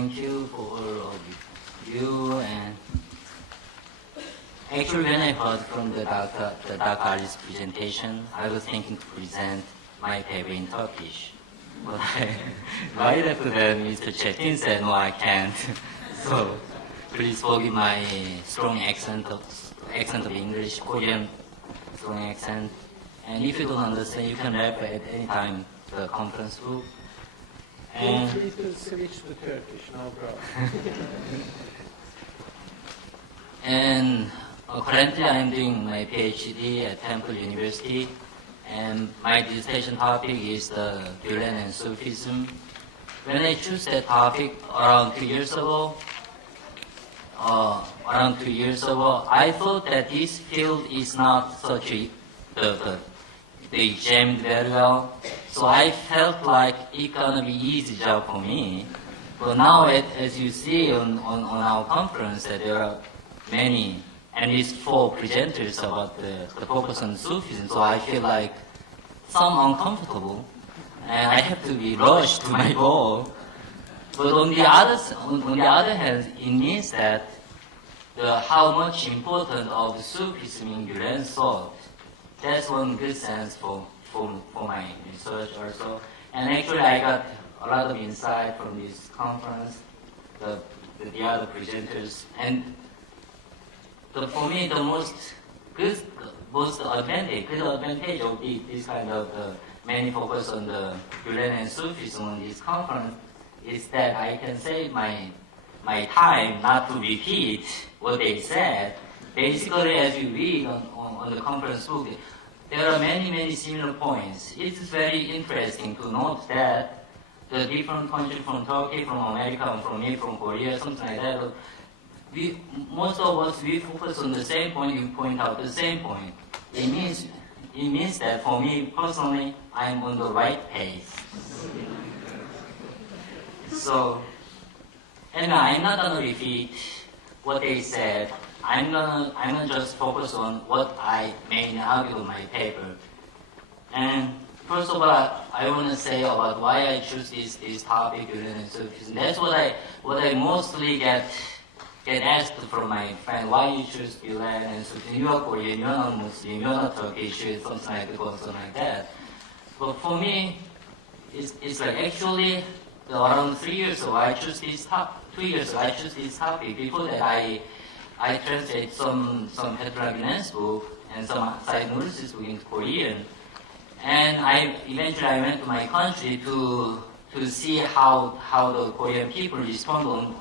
thank you for all of you. And actually, when I heard from the Dr. Ali's presentation, I was thinking to present my paper in Turkish. But right after that, Mr. Chetin said, no, I can't. So please forgive my strong accent of English, Korean strong accent. And if you don't understand, you can refer at any time the conference book. Feel free to switch to Turkish, no problem. And currently I'm doing my PhD at Temple University, and my dissertation topic is the Gülen and Sufism. When I chose that topic around 2 years ago, I thought that this field is not such a they examined very well. So I felt like it's gonna be easy job for me. But now, as you see on our conference, that there are many, at least 4 presenters about the focus on Sufism. So I feel like some uncomfortable, and I have to be rushed to my goal. But on the other hand, it means that how much important of Sufism in Gülen thought. That's one good sense for my research also. And actually I got a lot of insight from this conference, the other presenters. And for me, the most advantage of this kind of many focus on the Gülen and Sufism on this conference is that I can save my time not to repeat what they said. Basically, as you read on the conference book, there are many similar points. It is very interesting to note that the different countries from Turkey, from America, and from me, from Korea, something like that, most of us, we focus on the same point, you point out the same point. It means that for me personally, I'm on the right pace. So, and I'm not gonna repeat what they said. I'm gonna just focus on what I mainly argue in my paper. And first of all, I want to say about why I choose this topic, Gülen and Sufism. That's what I mostly get asked from my friend. Why you choose Gülen and Sufism? You are Korean, you are not Muslim, you are not Turkish, something like that. But for me, it's like actually around 3 years ago I chose this topic. 2 years ago I chose this topic. Before that I translate some Fethullah Gülen's book and some side notices book into Korean. And eventually I went to my country to see how the Korean people respond on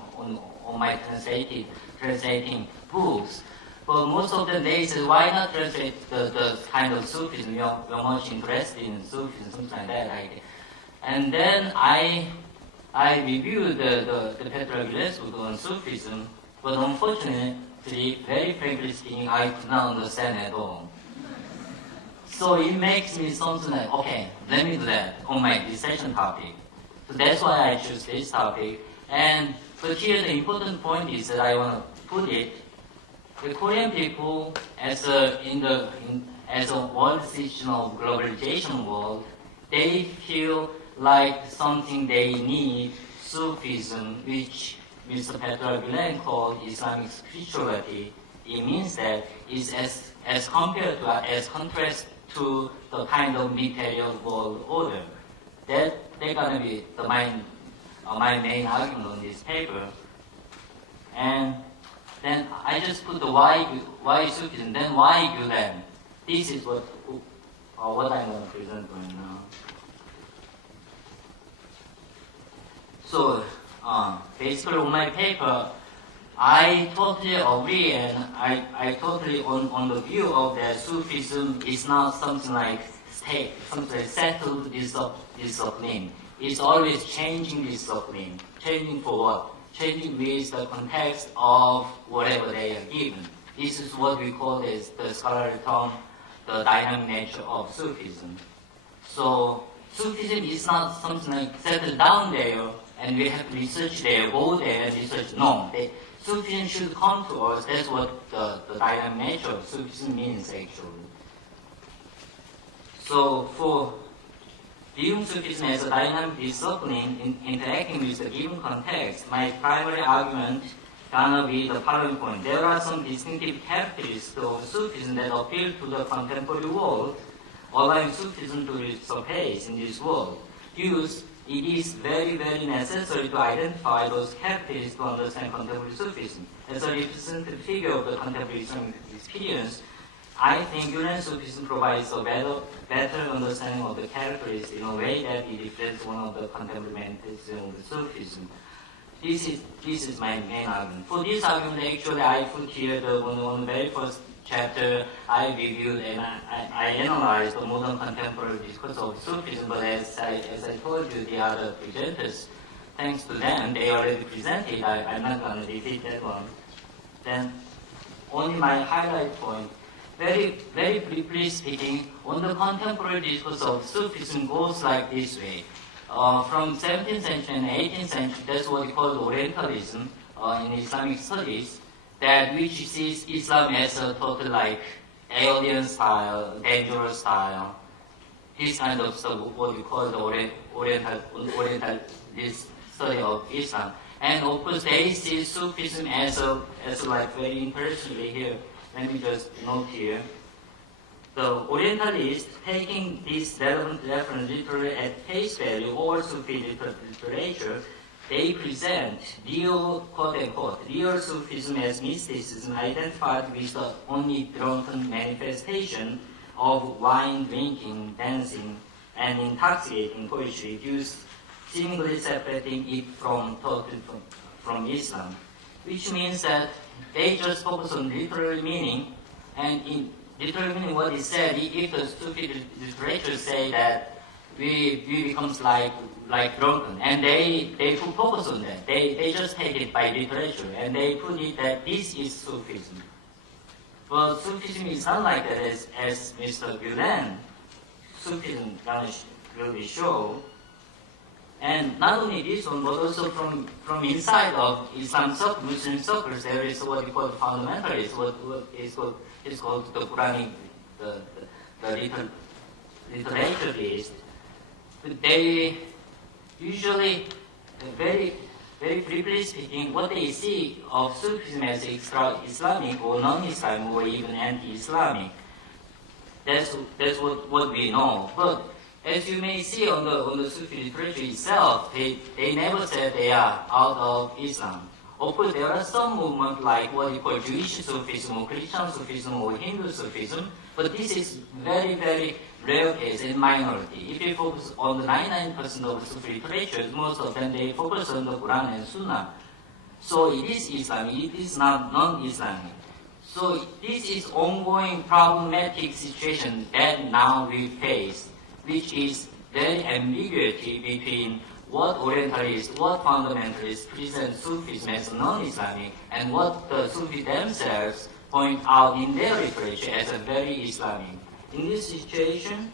my translating books. But most of them, they said, why not translate the kind of Sufism? You're much interested in Sufism, something like that. And then I reviewed the Fethullah Gülen's book on Sufism, but unfortunately, very frankly speaking, I could not understand at all. So it makes me something like, okay, let me do that on my dissertation topic. So that's why I choose this topic. But here the important point is that I want to put it, the Korean people as a world citizen of globalization world, they feel like something they need, Sufism, which Mr. Fethullah Gülen called Islamic spirituality. It means that it's as contrast to the kind of material world order. They're gonna be my main argument on this paper. And then I just put the why Sufism, then why Gülen. This is what I'm gonna present right now. So basically on my paper, I totally agree, and I totally on the view of that Sufism is not something like settled discipline. It's always changing discipline. Changing for what? Changing with the context of whatever they are given. This is what we call as the scholarly term, the dynamic nature of Sufism. So Sufism is not something like settled down there and we have to research there, go there and research. No, Sufism should come to us. That's what the dynamic nature of Sufism means actually. So viewing Sufism as a dynamic discipline interacting with the given context, my primary argument gonna be the following point. There are some distinctive characteristics of Sufism that appeal to the contemporary world, allowing Sufism to surface in this world. Hence, it is very, very necessary to identify those characteristics to understand contemporary Sufism. As a representative figure of the contemporary Islamic experience, I think Gülen Sufism provides a better understanding of the characteristics in a way that it reflects one of the contemporary manifestations of Sufism. This is my main argument. For this argument, actually, I put here the one very first chapter I reviewed and I analyzed the modern contemporary discourse of Sufism, but as I told you, the other presenters, thanks to them, they already presented. I'm not going to repeat that one. Then, only my highlight point. Very, very briefly speaking, on the contemporary discourse of Sufism goes like this way. From 17th century and 18th century, that's what we call Orientalism in Islamic studies, that which sees Islam as a total like alien style, dangerous style. This kind of stuff, what we call the Oriental this study of Islam. And of course, they see Sufism as like very interestingly here. Let me just note here. The Orientalists, taking this relevant reference literally at face value or Sufi literature, they present real, quote-unquote, real Sufism as mysticism identified with the only drunken manifestation of wine drinking, dancing, and intoxicating poetry, used seemingly separating it from Islam, which means that they just focus on literal meaning, and in literal meaning what is said, if the Sufi literature say that we becomes like drunken, and they put focus on that. They just take it by literature, and they put it that this is Sufism. But Sufism is not like that, as Mr. Gülen, Sufism will be show. And not only this one, but also from inside of Islam Muslim circles, there is what we call fundamentalists, what is called the Quranic, the literaturist. They usually, very, very briefly speaking, what they see of Sufism as extra-Islamic or non-Islamic or even anti-Islamic. That's what we know. But as you may see on the Sufi literature itself, they never said they are out of Islam. Of course, there are some movements like what you call Jewish Sufism or Christian Sufism or Hindu Sufism, but this is very, very rare case and minority. If you focus on the 99% of Sufi literature, most of them they focus on the Quran and Sunnah. So it is Islamic, it is not non-Islamic. So this is ongoing problematic situation that now we face, which is very ambiguity between what Orientalists, what fundamentalists present Sufism as non-Islamic, and what the Sufi themselves point out in their literature as a very Islamic. In this situation,